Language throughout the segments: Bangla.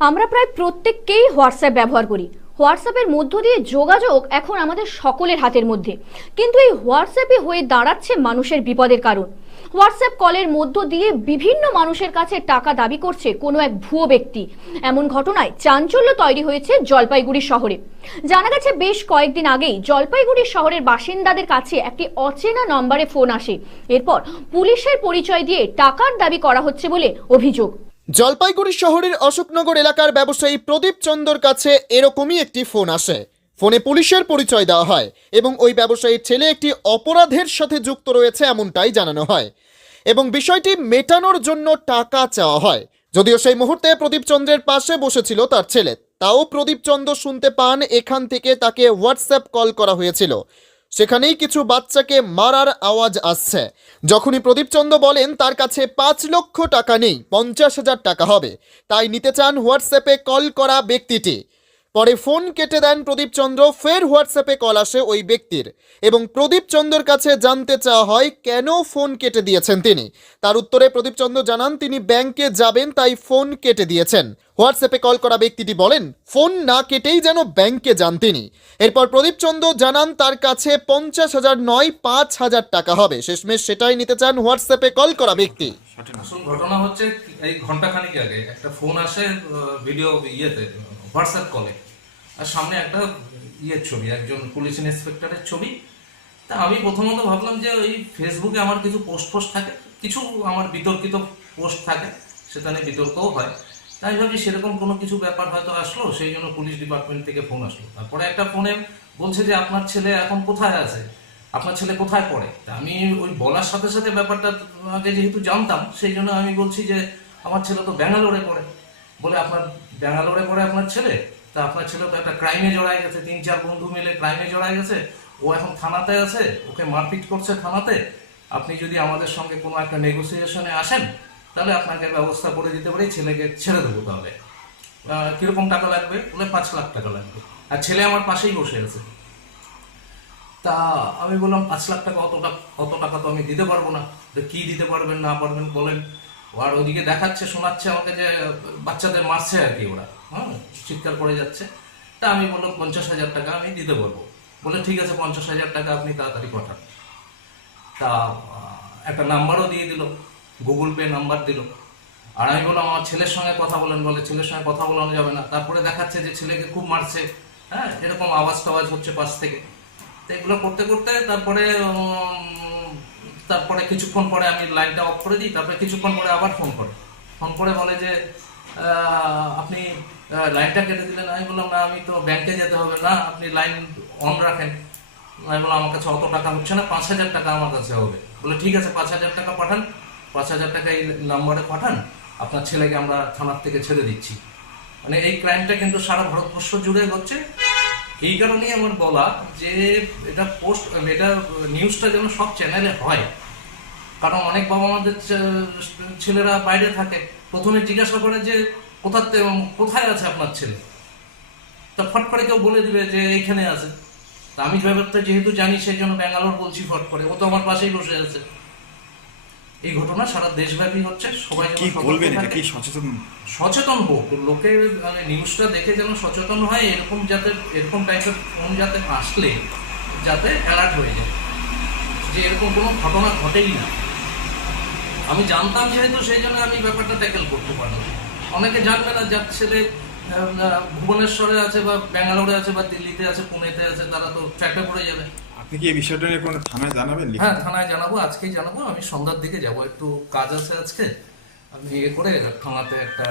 আমরা প্রায় প্রত্যেককেই হোয়াটসঅ্যাপ ব্যবহার করি। হোয়াটসঅ্যাপের মধ্য দিয়ে যোগাযোগ এখন আমাদের সকলের হাতের মধ্যে। কিন্তু এই হোয়াটসঅ্যাপে হয়ে দাঁড়াচ্ছে মানুষের বিপদের কারণ। হোয়াটসঅ্যাপ কলের মধ্য দিয়ে বিভিন্ন মানুষের কাছে টাকা দাবি করছে কোনো এক ভুয়ো ব্যক্তি। এমন ঘটনায় চাঞ্চল্য তৈরি হয়েছে জলপাইগুড়ি শহরে। জানা গেছে, বেশ কয়েকদিন আগেই জলপাইগুড়ি শহরের বাসিন্দাদের কাছে একটি অচেনা নম্বরে ফোন আসে। এরপর পুলিশের পরিচয় দিয়ে টাকার দাবি করা হচ্ছে বলে অভিযোগ। জলপাইগুড়ি শহরের অশোকনগর এলাকার ব্যবসায়ী প্রদীপ চন্দর কাছে এরকমই একটি ফোন আসে। ফোনে পুলিশের পরিচয় দেওয়া হয় এবং ওই ব্যবসায়ীর ছেলে একটি অপরাধের সাথে যুক্ত রয়েছে এমনটাই জানানো হয় এবং বিষয়টি মেটানোর জন্য টাকা চাওয়া হয়। যদিও সেই মুহূর্তে প্রদীপ চন্দ্রের পাশে বসেছিল তার ছেলে। তাও প্রদীপ চন্দ্র শুনতে পান, এখান থেকে তাকে হোয়াটসঅ্যাপ কল করা হয়েছিল। সেখানেই কিছু বাচ্চাকে মারার আওয়াজ আসছে। যখনই প্রদীপচন্দ্র বলেন, তার কাছে পাঁচ লক্ষ টাকা নেই, পঞ্চাশ হাজার টাকা হবে। তাই নিতে চান হোয়াটসঅ্যাপে কল করা ব্যক্তিটি। পরে ফোন কেটে দেন প্রদীপচন্দ্র ফের হোয়াটসঅ্যাপে কল আসে ওই ব্যক্তির। এবং প্রদীপ প্রদীপচন্দ্রর কাছে জানতে চাওয়া হয়, কেন ফোন কেটে দিয়েছেন তিনি? তার উত্তরে প্রদীপচন্দ্র জানান, তিনি ব্যাংকে যাবেন, তাই ফোন কেটে দিয়েছেন। হোয়াটসঅ্যাপে কল করা ব্যক্তিটি বলেন, ফোন না কেটেই যেন ব্যাংকে যান তিনি। এরপর প্রদীপচন্দ্র জানান, তার কাছে পঞ্চাশ হাজার নয়, পাঁচ হাজার টাকা হবে। শেষমেশ সেটাই নিতে চান হোয়াটসঅ্যাপে কল করা ব্যক্তি। ঘটনা হচ্ছে, এই ঘণ্টা খানিক আগে একটা ফোন আসে ভিডিও ইয়েতে হোয়াটসঅ্যাপ কলে আর সামনে একটা ইয়ের ছবি, একজন পুলিশ ইন্সপেক্টরের ছবি। তা আমি প্রথমত ভাবলাম যে ওই ফেসবুকে আমার কিছু পোস্ট ফোস্ট থাকে, কিছু আমার বিতর্কিত পোস্ট থাকে সেখানে বিতর্কও হয়। তাই ভাবছি সেরকম কোনো কিছু ব্যাপার হয়তো আসলো, সেই জন্য পুলিশ ডিপার্টমেন্ট থেকে ফোন আসলো। তারপরে একটা ফোনে বলছে যে, আপনার ছেলে এখন কোথায় আছে? আপনার ছেলে কোথায় পড়ে? তা আমি ওই বলার সাথে সাথে ব্যাপারটা আগে যেহেতু জানতাম, সেই জন্য আমি বলছি যে, আমার ছেলে তো ব্যাঙ্গালোরে পড়ে। বলে, আপনার ব্যাঙ্গালোরে পড়ে আপনার ছেলে? তা আপনার ছেলে তো একটা ক্রাইমে জড়ায় গেছে, তিন চার বন্ধু মিলে ক্রাইমে জড়ায় গেছে, ও এখন থানাতে আছে, ওকে মারপিট করছে থানাতে। আপনি যদি আমাদের সঙ্গে কোনো একটা নেগোসিয়েশনে আসেন, তাহলে আপনাকে ব্যবস্থা করে দিতে পারি, ছেলেকে ছেড়ে দেবো তাহলে। কীরকম টাকা লাগবে? বলে পাঁচ লাখ টাকা লাগবে। আর ছেলে আমার পাশেই বসে আছে। তা আমি বললাম, পাঁচ লাখ টাকা অত টাকা অত টাকা তো আমি দিতে পারব না। কি দিতে পারবেন, না পারবেন বলেন। আর ওদিকে দেখাচ্ছে, শোনাচ্ছে আমাকে যে বাচ্চাদের মারছে আর কি ওরা। হ্যাঁ চিৎকার করে যাচ্ছে। তা আমি বললাম, পঞ্চাশ হাজার টাকা আমি দিতে পারব বলে, ঠিক আছে, পঞ্চাশ হাজার টাকা আপনি তাড়াতাড়ি পাঠান। তা একটা নাম্বারও দিয়ে দিল, গুগল পে নাম্বার দিল। আর আমি বললাম, আমার ছেলের সঙ্গে কথা বলেন। বলে, ছেলের সঙ্গে কথা বলানো যাবে না। তারপরে দেখাচ্ছে যে ছেলেকে খুব মারছে। হ্যাঁ এরকম আওয়াজ টাওয়াজ হচ্ছে পাশ থেকে। তো এগুলো করতে করতে তারপরে তারপরে কিছুক্ষণ পরে আমি লাইনটা অফ করে দিই, তারপরে কিছুক্ষণ পরে আবার ফোন করে। ফোন করে বলে যে আপনি লাইনটা কেটে দিলেন। আমি বললাম, না, আমি তো ব্যাংকে যেতে হবে না, আপনি লাইন অন রাখেন। আমি বললাম, আমার কাছে অত টাকা হচ্ছে না, পাঁচ হাজার টাকা আমার কাছে হবে। বলে, ঠিক আছে, পাঁচ হাজার টাকা পাঠান, পাঁচ হাজার টাকা এই নাম্বারে পাঠান, আপনার ছেলেকে আমরা থানার থেকে ছেড়ে দিচ্ছি। মানে এই ক্রাইমটা কিন্তু সারা ভারতবর্ষ জুড়ে হচ্ছে। এই কারণেই আমার বলা যে এটা পোস্ট এটা নিউজটা যেন সব চ্যানেলে হয়। কারণ অনেক বাবা আমাদের ছেলেরা বাইরে থাকে। প্রথমে জিজ্ঞাসা করে যে, কোথা কোথায় আছে আপনার ছেলে? তা ফট করে কেউ বলে দিবে যে, এইখানে আছে। তা আমি ব্যাপারটা যেহেতু জানি, সেই জন্য ব্যাঙ্গালোর বলছি ফট করে। ও তো আমার পাশেই বসে আছে। এই ঘটনা সারা দেশব্যাপী হচ্ছে সবাই কি বলবেন এটা? কি সচেতন? সচেতন হোক লোকে মানে নিউজটা দেখে যেন সচেতন হয় এরকম যাতে এরকম টাইপের ফোন যাতে আসলে যাতে অ্যালার্ট হয়ে যায়। যে এরকম কোনো ঘটনা ঘটেই না। আমি জানতাম যেহেতু সেই জন্য আমি ব্যাপারটা ট্যাকেল করতে পারলাম। অনেকে জানবে না যার ছেলে ভুবনেশ্বরে আছে বা ব্যাঙ্গালোরে আছে বা দিল্লিতে আছে পুনেতে আছে তারা তো ট্র্যাকে পড়ে যাবে। আপনি কি এই বিষয়টা নিয়ে কোনো থানায় জানাবেন হ্যাঁ থানায় জানাব আজকেই জানাব। আমি সন্ধ্যার দিকে যাব। একটু কাজ আছে আজকে। আমি ইয়ে করে থানাতে একটা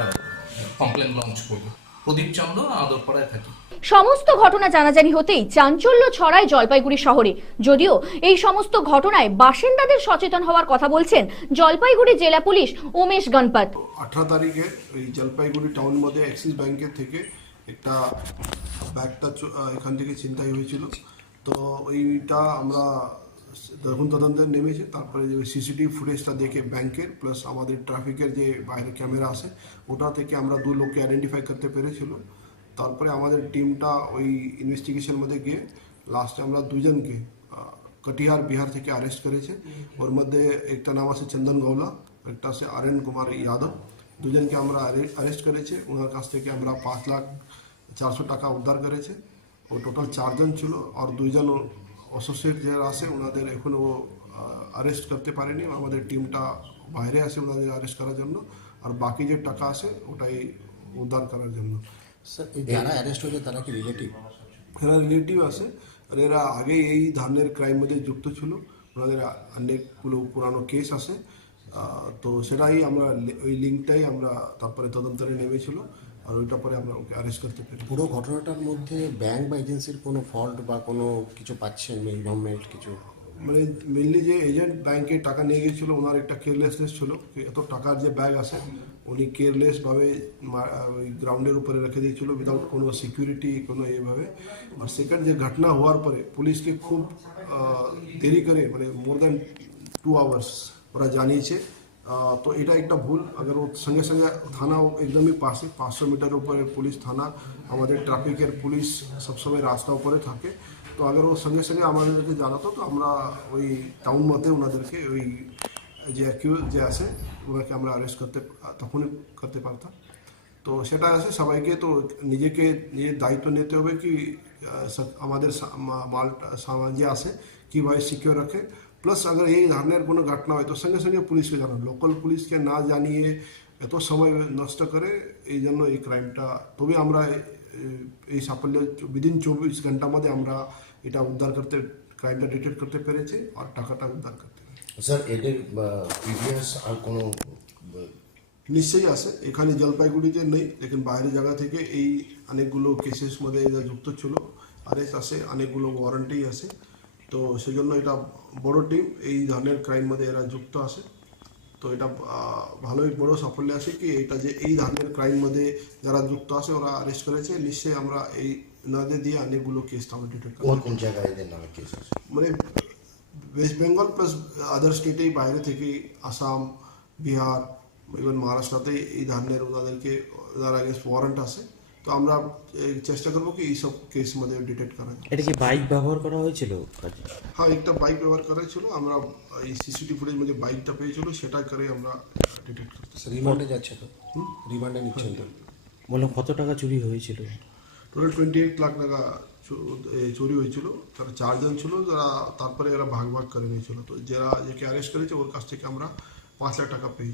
কমপ্লেন লঞ্চ করব। প্রদীপ চন্দ্র আদরপাড়ায় থাকি। সমস্ত ঘটনা জানাজানি হতেই চাঞ্চল্য ছড়ায় জলপাইগুড়ি শহরে। যদিও এই সমস্ত ঘটনায় বাসিন্দাদের সচেতন হওয়ার কথা বলছেন জলপাইগুড়ি জেলা পুলিশ উমেশ গণপত। আঠেরো তারিখে এই জলপাইগুড়ি টাউন মধ্যে অ্যাক্সিস ব্যাংকের থেকে একটা ব্যাগটা এখান থেকে ছিনতাই হয়েছিল। তো ওইটা আমরা তখন তদন্তে নেমেছে, তারপরে যে সিসিটিভি ফুটেজটা দেখে ব্যাংকের প্লাস আমাদের ট্রাফিকের যে বাইরে ক্যামেরা আছে, ওটা থেকে আমরা দু লোককে আইডেন্টিফাই করতে পেরেছিল। তারপরে আমাদের টিমটা ওই ইনভেস্টিগেশন মধ্যে গিয়ে লাস্টে আমরা দুজনকে কটিহার, বিহার থেকে অ্যারেস্ট করেছে। ওর মধ্যে একটা নাম আছে চন্দন গৌলা একটা আছে আরএন কুমার যাদব। দুজনকে আমরা অ্যারেস্ট করেছি। ওনার কাছ থেকে আমরা পাঁচ লাখ চারশো টাকা উদ্ধার করেছে। ও টোটাল চারজন ছিল, আর দুইজন অ্যাসোসিয়েট যারা আছে ওনাদের এখনও আরেস্ট করতে পারেনি। আমাদের টিমটা বাইরে আছে ওনাদের আরেস্ট করার জন্য। আর বাকি যে টাকা আছে ওটাই উদ্ধার করার জন্য। স্যার যারা অ্যারেস্ট হয়েছে তারা কি রিলেটিভ এরা রিলেটিভ আছে। আর এরা আগে এই ধরনের ক্রাইম মধ্যে যুক্ত ছিল। ওনাদের অনেকগুলো পুরানো কেস আছে। তো সেটাই আমরা ওই লিঙ্কটাই আমরা তারপরে তদন্তরে নেমেছিল আর ওইটা পরে আমরা ওকে অ্যারেস্ট করতে পারি পুরো ঘটনাটার মধ্যে ব্যাংক বা এজেন্সির কোনো ফল্ট বা কোনো কিছু পাচ্ছেন ইনভলভমেন্ট কিছু? মানে মেনলি যে এজেন্ট ব্যাংকে টাকা নিয়ে গেছিল ওনার একটা কেয়ারলেসনেস ছিল এত টাকার যে ব্যাগ আছে উনি কেয়ারলেসভাবে ওই গ্রাউন্ডের উপরে রেখে দিয়েছিল উইদাউট কোনো সিকিউরিটি কোনো এভাবে আর সেকেন্ড যে ঘটনা হওয়ার পরে পুলিশকে খুব দেরি করে মানে মোর দ্যান টু আওয়ার্স ওরা জানিয়েছে। আহ, তো এটা একটা ভুল। আগে ও সঙ্গে সঙ্গে থানা একদমই পাশে পাঁচশো মিটার উপরে পুলিশ থানা আমাদের ট্রাফিকের পুলিশ সবসময় রাস্তা উপরে থাকে। তো আগের ও সঙ্গে সঙ্গে আমাদেরকে জানাতো তো আমরা ওই টাউন মতে ওনাদেরকে ওই যে অ্যাকিউজ যে আছে ওনাকে আমরা অ্যারেস্ট করতে তখনই করতে পারতাম। তো সেটা আছে সবাইকে তো নিজেকে নিজের দায়িত্ব নিতে হবে কি আহ, সব- আমাদের সা- মা- মালটা সামান যে আছে কীভাবে সিকিউর রাখে। প্লাস আগে এই ধরনের কোনো ঘটনা হয় তো সঙ্গে সঙ্গে পুলিশকে জানানো লোকাল পুলিশকে না জানিয়ে এত সময় নষ্ট করে এই জন্য এই ক্রাইমটা তবে আমরা এই সাফল্য উইদিন চব্বিশ ঘণ্টার মধ্যে আমরা এটা উদ্ধার করতে ক্রাইমটা ডিটেক্ট করতে পেরেছি আর টাকাটা উদ্ধার করতে স্যার এদের প্রিভিয়াস আর কোনো নিশ্চয়ই আছে এখানে জলপাইগুড়িতে নেই লেকিন বাইরের জায়গা থেকে এই অনেকগুলো কেসেস মধ্যে যুক্ত ছিল আরেস্ট আছে অনেকগুলো ওয়ারেন্টি আছে তো সেজন্য এটা বড় টিম এই ধরনের ক্রাইম মধ্যে এরা যুক্ত আছে। তো এটা ভালোই বড় সাফল্য আছে কি এটা যে এই ধরনের ক্রাইম মধ্যে যারা যুক্ত আছে ওরা অ্যারেস্ট করেছে। নিশ্চয়ই আমরা এই নদে দিয়ে অনেকগুলো কেস তাহলে ডিটেক্ট কোন কোন জায়গায় এদের নামে কেস আছে? মানে ওয়েস্ট বেঙ্গল প্লাস আদার স্টেটেই বাইরে থেকে আসাম বিহার ইভেন মহারাষ্ট্রতে এই ধরনের ওনাদেরকে যারা আগে ওয়ারেন্ট আছে। তো আমরা চেষ্টা করব কি এইসব কেস মধ্যে ডিটেক্ট করা এটা কি বাইক ব্যবহার করা হয়েছিল? হ্যাঁ একটা বাইক ব্যবহার করা ছিল আমরা এই সিসিটিভি ফুটেজ মধ্যে বাইকটা পেয়েছিল সেটা করে আমরা ডিটেক্ট করতে স্যার রিমান্ডে যাচ্ছে তো? রিমান্ডে নিচ্ছেন তো? বললাম কত টাকা চুরি হয়েছিল? টোটাল টোয়েন্টি এইট লাখ টাকা চুরি হয়েছিল। তারা চারজন ছিল যারা তারপরে এরা ভাগ ভাগ করে নিয়েছিল। তো যারা যাকে অ্যারেস্ট করেছে ওর কাছ থেকে আমরা পাঁচ লাখ টাকা পেয়েছি।